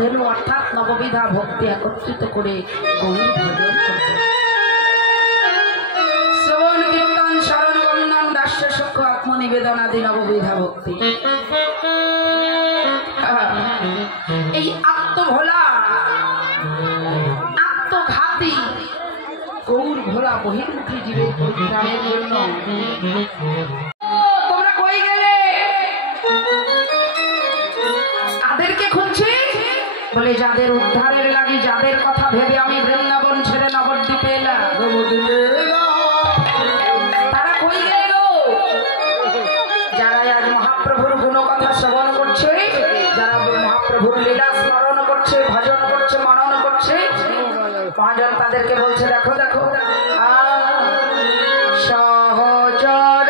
धेनु अर्थात नवविधा भक्ति एकत्रित करे गौरी भजन करब। श्रवण कीर्तन शरण वंदन दास्य सुख आत्मनिवेदन आदि नवविधा भक्ति। এই আত্মভোলা আত্মঘাতী গৌর ভোলা বহির্মুখী জীবের পরিত্রাণের জন্য তোমরা কই গেলে? তাদেরকে খুঁজছি বলে যাদের উদ্ধারের লাগি যাদের কথা ভেবে আমি বৃন্দাবন ছেড়ে নবদ্বীপে এলাম। তারা কই গেল? যারা আজ মহাপ্রভুর গুণ কথা শ্রবণ করছে, যারা মহাপ্রভুর লীলা স্মরণ করছে, ভজন করছে, মনন করছে, মহাজন তাদেরকে বলছে দেখো দেখো সহচর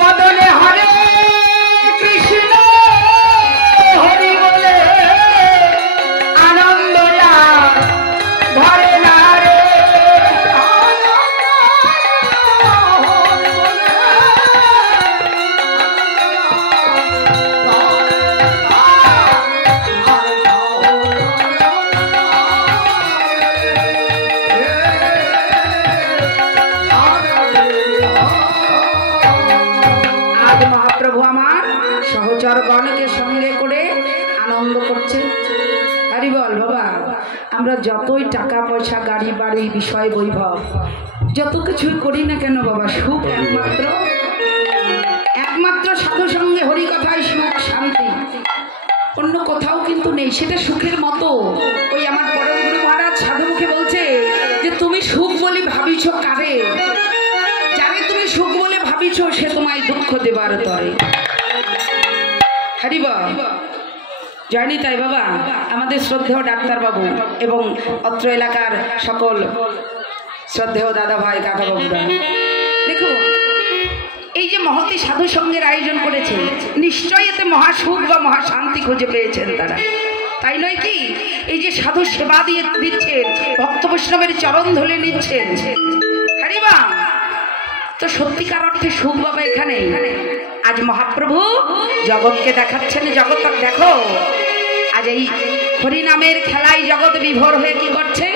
বদলে হরে হরি বল বাবা। আমরা যতই টাকা পয়সা গাড়ি বাড়ি বিষয় বৈভব যত কিছুই করি না কেন বাবা, সুখ একমাত্র সাধু সঙ্গে হরি কথায় সুখ শান্তি, অন্য কোথাও কিন্তু নেই। সেটা সুখের মতো। ওই আমার পরম গুরু মহারাজ সাধু মুখে বলছে যে তুমি সুখ বলে ভাবিছ কারে, যারে তুমি সুখ বলে ভাবিছ সে তোমায় দুঃখ দেবার তরে। হরি বল। জানি তাই বাবা আমাদের শ্রদ্ধেয় ডাক্তারবাবু এবং অত্র এলাকার সকল শ্রদ্ধেয় দাদা ভাই কাকা বাবুরা, দেখুন এই যে মহতি সাধু সঙ্গের আয়োজন করেছে, নিশ্চয়ই এতে মহাসুখ বা মহাশান্তি খুঁজে পেয়েছেন তারা, তাই নয় কি? এই যে সাধু সেবা দিয়ে দিচ্ছেন, ভক্ত বৈষ্ণবের চরণ ধরে নিচ্ছেন, হরি বল, তো সত্যিকার অর্থে সুখ বাবা এখানে। আজ মহাপ্রভু জগৎকে দেখাচ্ছেন, জগৎ দেখো আজ এই হরি নামের খেলায় জগৎ বিভোর হয়ে কি করছে?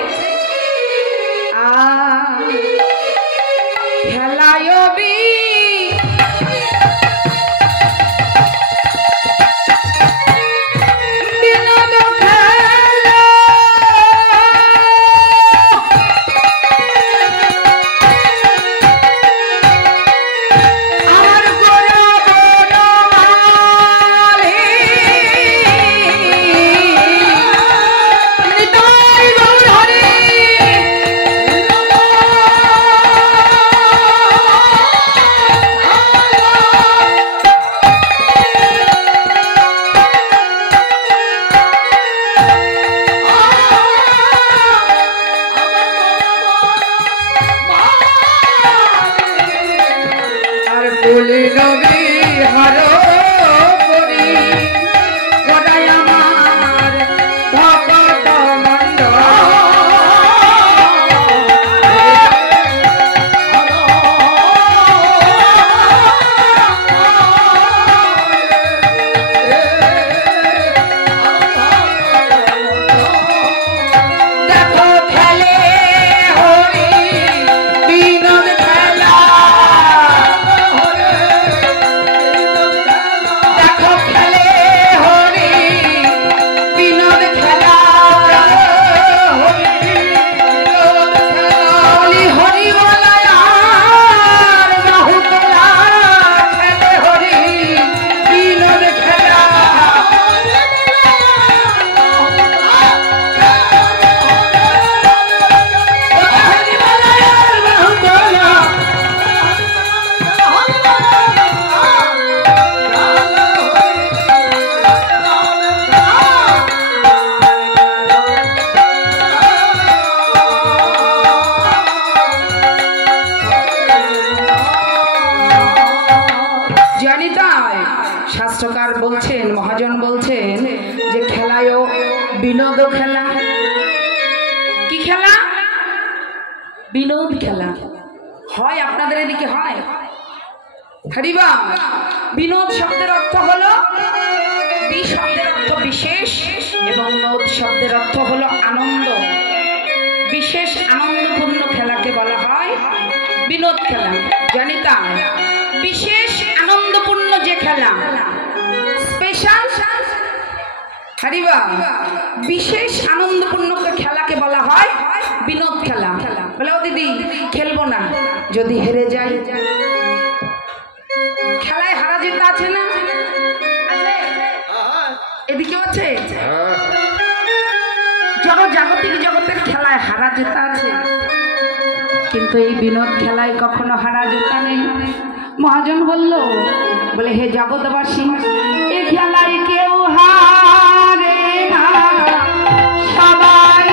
খেলায় শাস্ত্রকার বলছেন, মহাজন বলছেন যে খেলায় বিনোদ খেলা। কি খেলা? বিনোদ খেলা হয় আপনাদের এদিকে হয়? হরিবা। বিনোদ শব্দের অর্থ হলো, বি শব্দের অর্থ বিশেষ এবং নোদ শব্দের অর্থ হলো আনন্দ। বিশেষ আনন্দপূর্ণ খেলাকে বলা হয় বিনোদ খেলা। জানিতা বিশেষ আনন্দপূর্ণ যে খেলা, স্পেশাল হরিবা, বিশেষ আনন্দপূর্ণ খেলাকে বলা হয় বিনোদ খেলা। বলে ও দিদি খেলবো না, যদি হেরে যাই। খেলায় হারা জিত আছে না? এদিকে আছে জগতিক জগতের খেলায় হারা জেতা আছে, কিন্তু এই বিনোদ খেলায় কখনো হারা জেতা নেই। মহাজন বলে হে জগৎবাসী, এ খেলায় কেউ হারে না, সবাই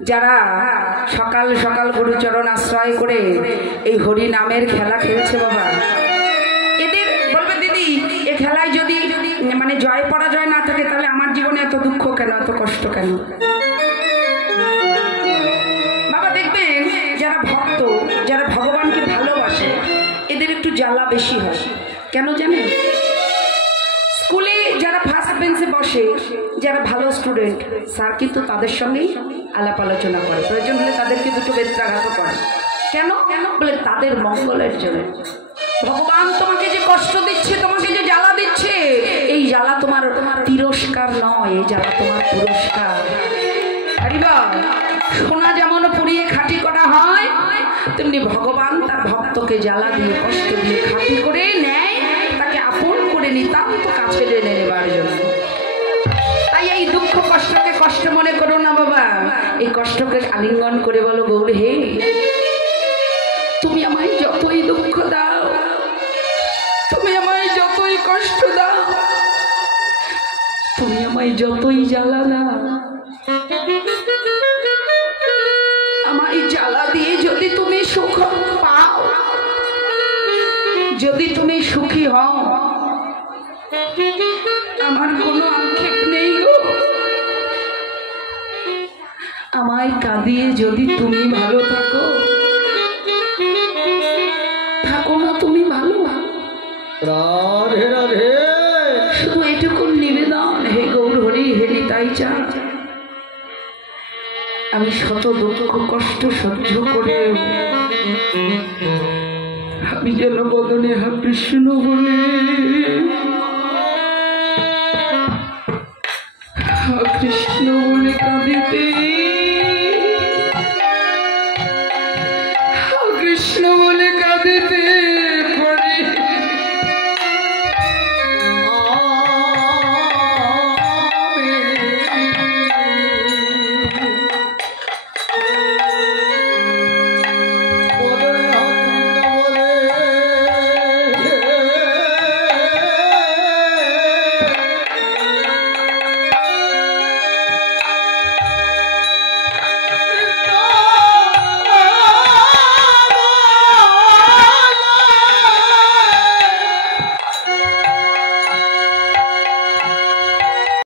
যারা সকাল সকাল গুরুচরণ আশ্রয় করে এই হরি নামের খেলা খেলছে বাবা, এদের বলবে দিদি এ খেলায় যদি মানে জয় পরাজয় না থাকে তাহলে আমার জীবনে এত দুঃখ কেন, এত কষ্ট কেন? বাবা দেখবেন যারা ভক্ত, যারা ভগবানকে ভালোবাসে, এদের একটু জ্বালা বেশি হয়। কেন জানেন? স্কুলে যারা ফার্স্ট বেঞ্চে বসে, যারা ভালো স্টুডেন্ট, স্যার কিন্তু তাদের সঙ্গেই আলাপ আলোচনা করে, প্রয়োজন হলে তাদেরকে দুটো বেত্রাঘাত করে। কেন? বলে তাদের মঙ্গলের জন্য। ভগবান তোমাকে যে কষ্ট দিচ্ছে, তোমাকে যে জ্বালা দিচ্ছে, এই জ্বালা তোমার তিরস্কার নয়, এই জ্বালা তোমার পুরস্কার। সোনা যেমন পুড়িয়ে খাঁটি করা হয়, তেমনি ভগবান তার ভক্তকে জ্বালা দিয়ে কষ্ট দিয়ে খাঁটি করে নেয়, তাকে আপন করে নিতান্ত কাছে টেনে নেবার জন্য। তাই এই দুঃখ কষ্টকে কষ্ট মনে করো না বাবা, এই কষ্টকে আলিঙ্গন করে বলো গৌর হে, তুমি আমায় যতই দুঃখ দাও, তুমি আমায় যতই কষ্ট দাও, তুমি আমায় যতই জ্বালা দাও, আমায় জ্বালা দিয়ে যদি তুমি সুখ পাও, যদি তুমি সুখী হও, আমার কোনো আক্ষেপ নেই গো। আমায় কাঁদিয়ে যদি তুমি ভালো থাকো, থাকো না তুমি ভালো। রাধে রাধে। শুধু এটুকু নিবেদন, হে গৌর হরি, হে নিতাই চাঁদ, আমি শত দুঃখ কষ্ট সহ্য করে আমি যেন বদনে হা কৃষ্ণ বলে, কৃষ্ণ বলে কাঁদিতে